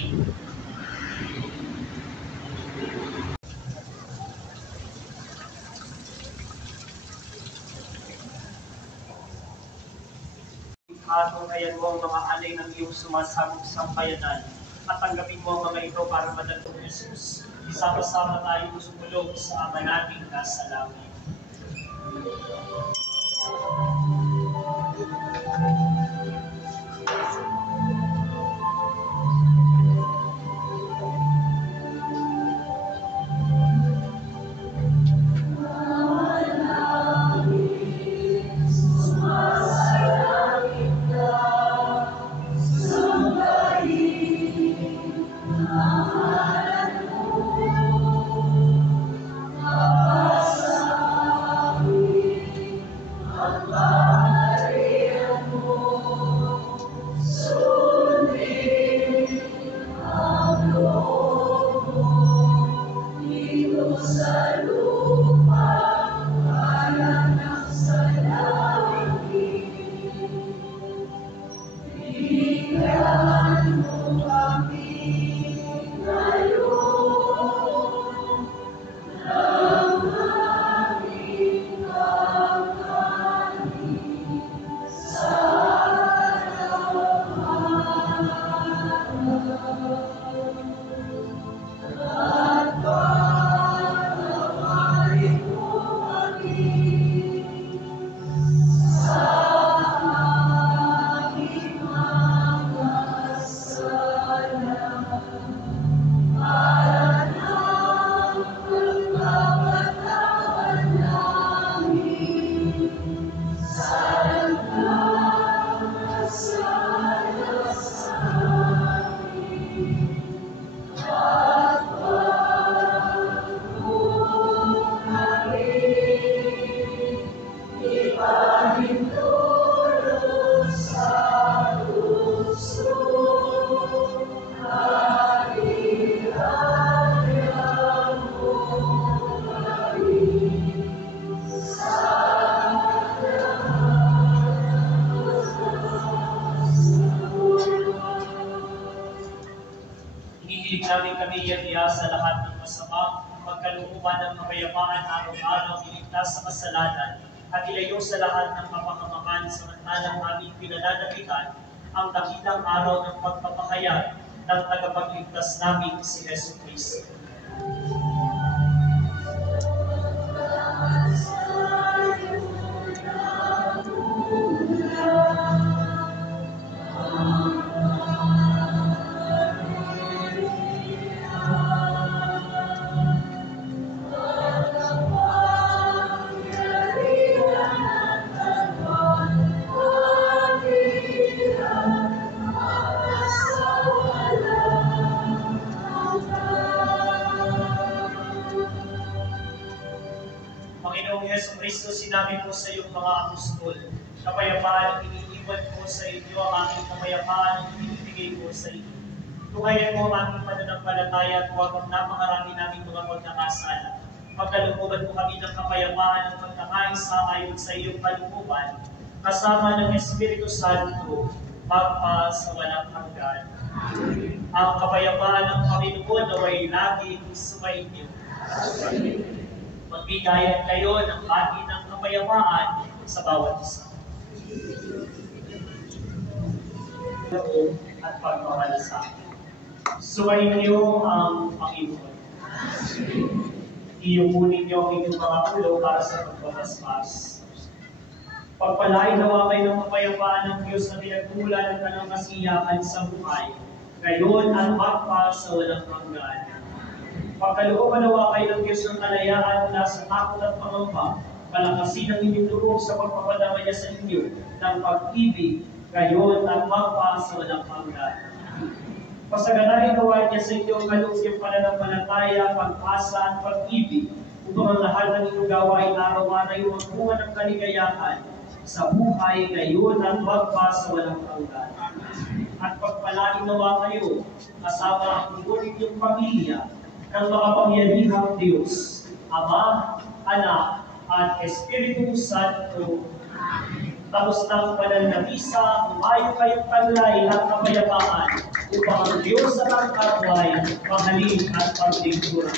Tunghayan mo ang mga alay ng iyong sumasabog sa bayanan at tanggapin mo ang mga ito para madalo ng Jesus. Isama-sama tayo sumulog sa Ama nating nasa langit. Hinihilig namin kami iyan sa lahat ng masama, magkalooban ng kapayapaan araw-araw, iligtas sa kasalanan, at ilayo sa lahat ng kapahamakan samantalang aming pinananabikan ang dakilang araw ng pagpapahayag ng tagapagligtas namin si Jesu Cristo. Panginoong Yesu Cristo, sinabi mo sa iyong mga apostol, kapayapaan ang iniiwan ko sa inyo, ang aming kapayapaan ang ibinibigay ko sa inyo. Tunghayan mo ang aming pananampalataya at huwag ang napakarami naming mga pagkakasala. Pagkalooban mo kami ng kapayapaan ng pagkakaisa ayon sa iyong kalooban, kasama ng Espiritu Santo, magpa sa walang hanggan. Ang kapayapaan ng Panginoon naway laging sumainyo. Magbigayan kayo ng hati ng kapayapaan sa bawat isa. At pagmamalasakit. Sumainyo ang Panginoon. Iyukunin niyo ang inyong mga ulo para sa pagpapaspas. Pagpalain nawa kayo ng kapayapaan ng Diyos na pinagmulan ng kanyang kasiyahan sa buhay, ngayon at magpa sa walang hanggan. Pagkalooban nawa kayo ng Diyos ng kalayaan mula sa takot at pangamba, palakasin ang inyong loob sa pagpapadama niya sa inyo ng pag-ibig, ngayon at magpa sa walang hanggan. Pasaganahin nawa niya sa inyo ang kaloobyang pananampalataya, pag-asa at pag-ibig, upang ang lahat ng inyong gawain araw-araw ay magmunga ng kaligayahan sa buhay, ngayon at magpa sa walang hanggan. At pagpalain nawa kayo, kasama ang inyong pamilya, ng makapangyarihang Diyos, Ama, Anak, at Espiritu Santo. Tapos ng pananalisa, umayo kayong taglay ng kapayapaan upang ang Diyos at ang kapwa'y mahalin at paglingkuran.